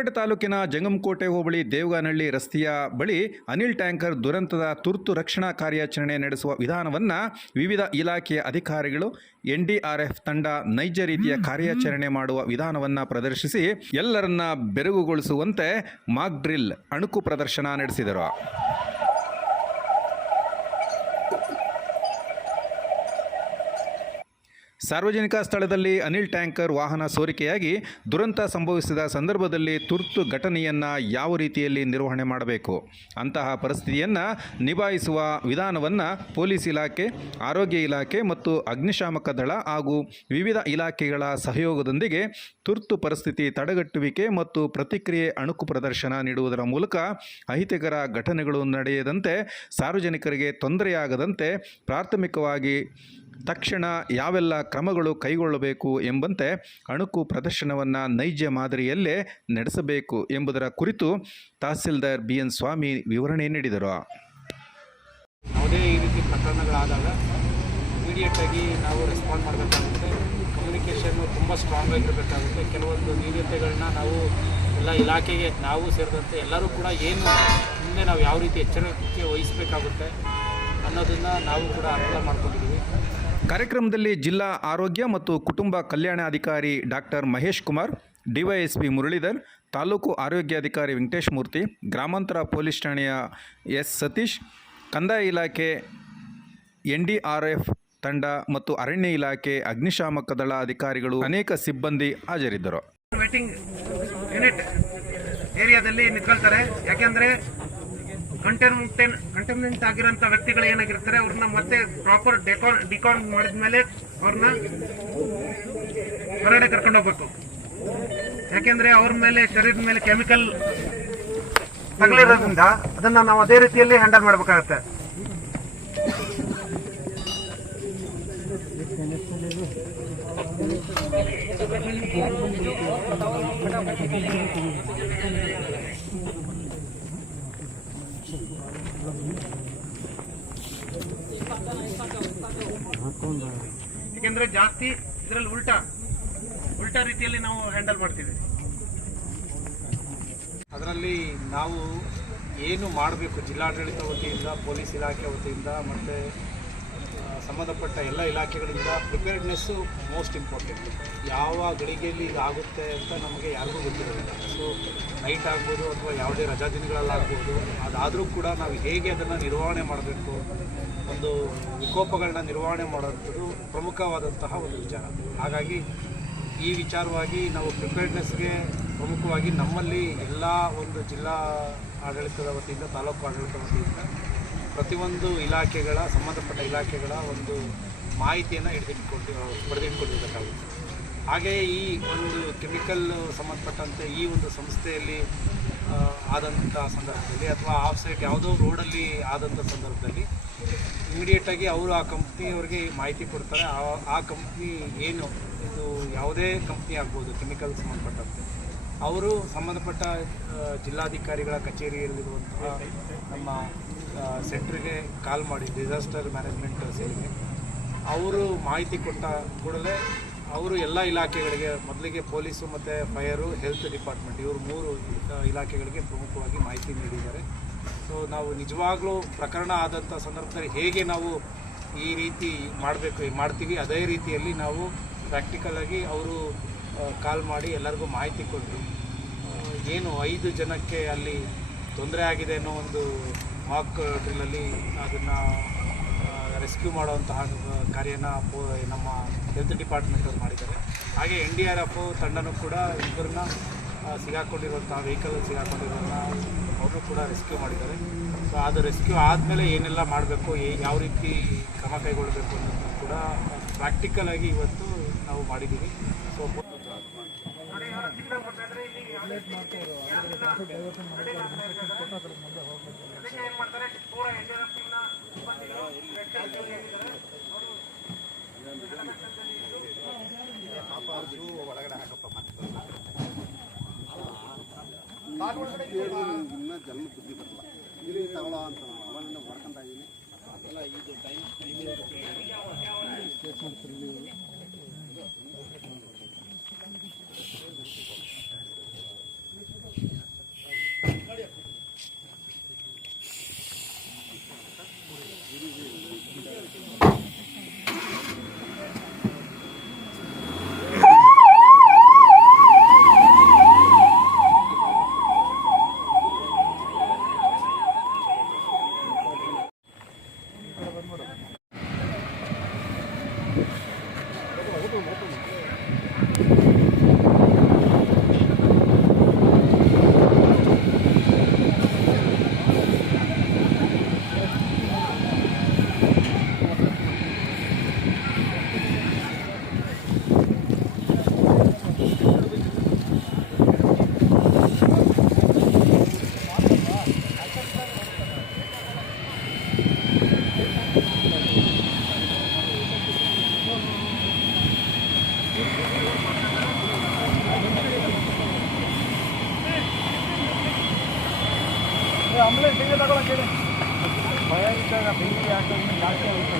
ಶಿಡ್ಲಘಟ್ಟ ತಾಲೂಕಿನ ಜಂಗಮಕೋಟೆ ಹೋಬಳಿ ದೇವಗಾನಹಳ್ಳಿ ರಸ್ತೆಯ ಬಳಿ ಅನಿಲ್ ಟ್ಯಾಂಕರ್ ದುರಂತದ ತುರ್ತು ರಕ್ಷಣಾ ಕಾರ್ಯಾಚರಣೆ ನಡೆಸುವ ವಿಧಾನವನ್ನು ವಿವಿಧ ಇಲಾಖೆಯ ಅಧಿಕಾರಿಗಳು ಎನ್ಡಿಆರ್ಎಫ್ ತಂಡ ನೈಜ ರೀತಿಯ ಕಾರ್ಯಾಚರಣೆ ಮಾಡುವ ವಿಧಾನವನ್ನು ಪ್ರದರ್ಶಿಸಿ ಎಲ್ಲರನ್ನ ಬೆರಗುಗೊಳಿಸುವಂತೆ ಮಾಕ್ ಡ್ರಿಲ್ ಅಣುಕು ಪ್ರದರ್ಶನ ನಡೆಸಿದರು. ಸಾರ್ವಜನಿಕ ಸ್ಥಳದಲ್ಲಿ ಅನಿಲ್ ಟ್ಯಾಂಕರ್ ವಾಹನ ಸೋರಿಕೆಯಾಗಿ ದುರಂತ ಸಂಭವಿಸಿದ ಸಂದರ್ಭದಲ್ಲಿ ತುರ್ತು ಘಟನೆಯನ್ನು ಯಾವ ರೀತಿಯಲ್ಲಿ ನಿರ್ವಹಣೆ ಮಾಡಬೇಕು, ಅಂತಹ ಪರಿಸ್ಥಿತಿಯನ್ನು ನಿಭಾಯಿಸುವ ವಿಧಾನವನ್ನು ಪೊಲೀಸ್ ಇಲಾಖೆ, ಆರೋಗ್ಯ ಇಲಾಖೆ ಮತ್ತು ಅಗ್ನಿಶಾಮಕ ದಳ ಹಾಗೂ ವಿವಿಧ ಇಲಾಖೆಗಳ ಸಹಯೋಗದೊಂದಿಗೆ ತುರ್ತು ಪರಿಸ್ಥಿತಿ ತಡೆಗಟ್ಟುವಿಕೆ ಮತ್ತು ಪ್ರತಿಕ್ರಿಯೆ ಅಣುಕು ಪ್ರದರ್ಶನ ನೀಡುವುದರ ಮೂಲಕ ಅಹಿತಕರ ಘಟನೆಗಳು ನಡೆಯದಂತೆ, ಸಾರ್ವಜನಿಕರಿಗೆ ತೊಂದರೆಯಾಗದಂತೆ ಪ್ರಾಥಮಿಕವಾಗಿ ತಕ್ಷಣ ಯಾವೆಲ್ಲ ಕ್ರಮಗಳು ಕೈಗೊಳ್ಳಬೇಕು ಎಂಬಂತೆ ಅಣುಕು ಪ್ರದರ್ಶನವನ್ನು ನೈಜ ಮಾದರಿಯಲ್ಲೇ ನಡೆಸಬೇಕು ಎಂಬುದರ ಕುರಿತು ತಹಸೀಲ್ದಾರ್ BN ಸ್ವಾಮಿ ವಿವರಣೆ ನೀಡಿದರು. ಯಾವುದೇ ಈ ರೀತಿ ಪ್ರಕರಣಗಳಾದಾಗ ಇಮಿಡಿಯೇಟಾಗಿ ನಾವು ರೆಸ್ಪಾಂಡ್ ಮಾಡಬೇಕಾಗುತ್ತೆ. ಕಮ್ಯುನಿಕೇಷನ್ನು ತುಂಬ ಸ್ಟ್ರಾಂಗ್ ಆಗಿರಬೇಕಾಗುತ್ತೆ. ಕೆಲವೊಂದು ನ್ಯೂನತೆಗಳನ್ನ ನಾವು ಎಲ್ಲ ಇಲಾಖೆಗೆ ನಾವು ಸೇರಿದಂತೆ ಎಲ್ಲರೂ ಕೂಡ ಏನು ಮುಂದೆ ನಾವು ಯಾವ ರೀತಿ ಎಚ್ಚರಿಕೆ ವಹಿಸಬೇಕಾಗುತ್ತೆ ಅನ್ನೋದನ್ನು ನಾವು ಕೂಡ ಅರ್ಥ ಮಾಡ್ಕೊಂಡಿದ್ದೀವಿ. ಕಾರ್ಯಕ್ರಮದಲ್ಲಿ ಜಿಲ್ಲಾ ಆರೋಗ್ಯ ಮತ್ತು ಕುಟುಂಬ ಕಲ್ಯಾಣಾಧಿಕಾರಿ ಡಾಕ್ಟರ್ ಮಹೇಶ್ ಕುಮಾರ್, DYSP ಮುರಳೀಧರ್, ತಾಲೂಕು ಆರೋಗ್ಯಾಧಿಕಾರಿ ವೆಂಕಟೇಶ್ ಮೂರ್ತಿ, ಗ್ರಾಮಾಂತರ ಪೊಲೀಸ್ ಠಾಣೆಯ S ಸತೀಶ್, ಕಂದಾಯ ಇಲಾಖೆ NDRF ತಂಡ ಮತ್ತು ಅರಣ್ಯ ಇಲಾಖೆ ಅಗ್ನಿಶಾಮಕ ದಳ ಅಧಿಕಾರಿಗಳು ಅನೇಕ ಸಿಬ್ಬಂದಿ ಹಾಜರಿದ್ದರು. ವೇಟಿಂಗ್ ಯೂನಿಟ್ ಏರಿಯಾದಲ್ಲಿ ನಿಂತ್ಕೊಳ್ತಾರೆ. ಯಾಕೆಂದರೆ ಕಂಟೈನ್ಮೆಂಟ್ ಆಗಿರೋಂಥ ವ್ಯಕ್ತಿಗಳು ಏನಾಗಿರ್ತಾರೆ ಅವ್ರನ್ನ ಮತ್ತೆ ಪ್ರಾಪರ್ ಡಿಕಾನ್ ಮಾಡಿದ ಮೇಲೆ ಅವ್ರನ್ನ ಹೊರಗಡೆ ಕರ್ಕೊಂಡು ಹೋಗ್ಬೇಕು. ಯಾಕೆಂದ್ರೆ ಅವ್ರ ಮೇಲೆ ಶರೀರದ ಮೇಲೆ ಕೆಮಿಕಲ್ ತಗಲಿರೋದ್ರಿಂದ ಅದನ್ನ ನಾವು ಅದೇ ರೀತಿಯಲ್ಲಿ ಹ್ಯಾಂಡಲ್ ಮಾಡಬೇಕಾಗತ್ತೆ. ಯಾಕೆಂದ್ರೆ ಜಾಸ್ತಿ ಇದರಲ್ಲಿ ಉಲ್ಟಾ ರೀತಿಯಲ್ಲಿ ನಾವು ಹ್ಯಾಂಡಲ್ ಮಾಡ್ತೀವಿ. ಅದರಲ್ಲಿ ನಾವು ಏನು ಮಾಡಬೇಕು, ಜಿಲ್ಲಾಡಳಿತ ವತಿಯಿಂದ, ಪೊಲೀಸ್ ಇಲಾಖೆ ವತಿಯಿಂದ ಮತ್ತು ಸಂಬಂಧಪಟ್ಟ ಎಲ್ಲ ಇಲಾಖೆಗಳಿಂದ ಪ್ರಿಪೇರ್ಡ್ನೆಸ್ಸು ಮೋಸ್ಟ್ ಇಂಪಾರ್ಟೆಂಟ್. ಯಾವ ಗಳಿಗೆಯಲ್ಲಿ ಇದಾಗುತ್ತೆ ಅಂತ ನಮಗೆ ಯಾರಿಗೂ ಗೊತ್ತಿರೋದಿಲ್ಲ. ಸೊ ನೈಟ್ ಆಗ್ಬೋದು ಅಥವಾ ಯಾವುದೇ ರಜಾ ದಿನಗಳಲ್ಲಾಗ್ಬೋದು, ಅದಾದರೂ ಕೂಡ ನಾವು ಹೇಗೆ ಅದನ್ನು ನಿರ್ವಹಣೆ ಮಾಡಬೇಕು, ಒಂದು ವಿಕೋಪಗಳನ್ನ ನಿರ್ವಹಣೆ ಮಾಡೋಂಥದ್ದು ಪ್ರಮುಖವಾದಂತಹ ಒಂದು ವಿಚಾರ. ಹಾಗಾಗಿ ಈ ವಿಚಾರವಾಗಿ ನಾವು ಪ್ರಿಪೇರ್ಡ್ನೆಸ್ಗೆ ಪ್ರಮುಖವಾಗಿ ನಮ್ಮಲ್ಲಿ ಎಲ್ಲ ಒಂದು ಜಿಲ್ಲಾ ಆಡಳಿತದ ವತಿಯಿಂದ, ತಾಲೂಕು ಆಡಳಿತ ವತಿಯಿಂದ ಪ್ರತಿಯೊಂದು ಇಲಾಖೆಗಳ ಸಂಬಂಧಪಟ್ಟ ಇಲಾಖೆಗಳ ಒಂದು ಮಾಹಿತಿಯನ್ನು ಬರೆದಿಟ್ಕೊಂಡಿರಬೇಕಾಗುತ್ತೆ. ಹಾಗೆಯೇ ಈ ಒಂದು ಕೆಮಿಕಲ್ ಸಂಬಂಧಪಟ್ಟಂತೆ ಈ ಒಂದು ಸಂಸ್ಥೆಯಲ್ಲಿ ಆದಂಥ ಸಂದರ್ಭದಲ್ಲಿ ಅಥವಾ ಆಫ್ ಸೈಟ್ ಯಾವುದೋ ರೋಡಲ್ಲಿ ಆದಂಥ ಸಂದರ್ಭದಲ್ಲಿ ಇಮಿಡಿಯೇಟಾಗಿ ಅವರು ಆ ಕಂಪ್ನಿಯವ್ರಿಗೆ ಮಾಹಿತಿ ಕೊಡ್ತಾರೆ. ಆ ಕಂಪ್ನಿ ಏನು, ಇದು ಯಾವುದೇ ಕಂಪ್ನಿ ಆಗ್ಬೋದು ಕೆಮಿಕಲ್ ಸಂಬಂಧಪಟ್ಟಂತೆ, ಅವರು ಸಂಬಂಧಪಟ್ಟ ಜಿಲ್ಲಾಧಿಕಾರಿಗಳ ಕಚೇರಿಯಲ್ಲಿರುವಂತಹ ನಮ್ಮ ಸೆಂಟ್ರಿಗೆ ಕಾಲ್ ಮಾಡಿ, ಡಿಸಾಸ್ಟರ್ ಮ್ಯಾನೇಜ್ಮೆಂಟ್ ಸೇರಿಗೆ ಅವರು ಮಾಹಿತಿ ಕೊಟ್ಟ ಕೂಡಲೇ ಅವರು ಎಲ್ಲ ಇಲಾಖೆಗಳಿಗೆ, ಮೊದಲಿಗೆ ಪೊಲೀಸು ಮತ್ತು ಫೈರು, ಹೆಲ್ತ್ ಡಿಪಾರ್ಟ್ಮೆಂಟ್, ಇವರು 3 ಇಲಾಖೆಗಳಿಗೆ ಪ್ರಮುಖವಾಗಿ ಮಾಹಿತಿ ನೀಡಿದ್ದಾರೆ. ಸೊ ನಾವು ನಿಜವಾಗ್ಲೂ ಪ್ರಕರಣ ಆದಂಥ ಸಂದರ್ಭದಲ್ಲಿ ಹೇಗೆ ನಾವು ಈ ರೀತಿ ಮಾಡ್ತೀವಿ ಅದೇ ರೀತಿಯಲ್ಲಿ ನಾವು ಪ್ರಾಕ್ಟಿಕಲಾಗಿ ಅವರು ಕಾಲ್ ಮಾಡಿ ಎಲ್ಲರಿಗೂ ಮಾಹಿತಿ ಕೊಟ್ಟರು. ಏನು 5 ಜನಕ್ಕೆ ಅಲ್ಲಿ ತೊಂದರೆ ಆಗಿದೆ ಅನ್ನೋ ಒಂದು ಮಾಕ್ ಡ್ರಿಲ್ಲಲ್ಲಿ ಅದನ್ನು ರೆಸ್ಕ್ಯೂ ಮಾಡುವಂತಹ ಕಾರ್ಯನ ನಮ್ಮ ಹೆಲ್ತ್ ಡಿಪಾರ್ಟ್ಮೆಂಟವ್ರು ಮಾಡಿದ್ದಾರೆ. ಹಾಗೆ NDRF ತಂಡನೂ ಕೂಡ ಇಬ್ಬರನ್ನ ಸಿಗಾಕೊಂಡಿರುವಂಥ ವೆಹಿಕಲಲ್ಲಿ ಸಿಗಾಕೊಂಡಿರೋನ್ನ ಅವರು ಕೂಡ ರೆಸ್ಕ್ಯೂ ಮಾಡಿದ್ದಾರೆ. ಸೊ ಅದು ರೆಸ್ಕ್ಯೂ ಆದಮೇಲೆ ಏನೆಲ್ಲ ಮಾಡಬೇಕು, ಯಾವ ರೀತಿ ಕ್ರಮ ಕೈಗೊಳ್ಳಬೇಕು ಅನ್ನೋದನ್ನು ಕೂಡ ಪ್ರಾಕ್ಟಿಕಲಾಗಿ ಇವತ್ತು ನಾವು ಮಾಡಿದ್ದೀವಿ. ಸೊ ಒಳಗಡೆ ಹಾಕಪ್ಪ ಇನ್ನ ಜನ್ಮ ಬುದ್ಧಿ ಬರಲ್ಲ, ಇಲ್ಲಿ ತಗೊಳ್ಳೋ ಅಂತ ಅವನ್ನ ಹೊಡ್ಕೊಂತ ಇದ್ದೀನಿ. ಅಲ್ಲ ಇದು ಟೈಮ್ ಆಂಬುಲೆನ್ಸ್ ಹಿಂಗೆ ತಗೊಳಕ್ಕೆ ಭಯ ಇದ್ದಾಗ ಬೆಂಕಿ ಹಾಕೋ ಇನ್ನೂ ಜಾಸ್ತಿ ಆಗುತ್ತೆ.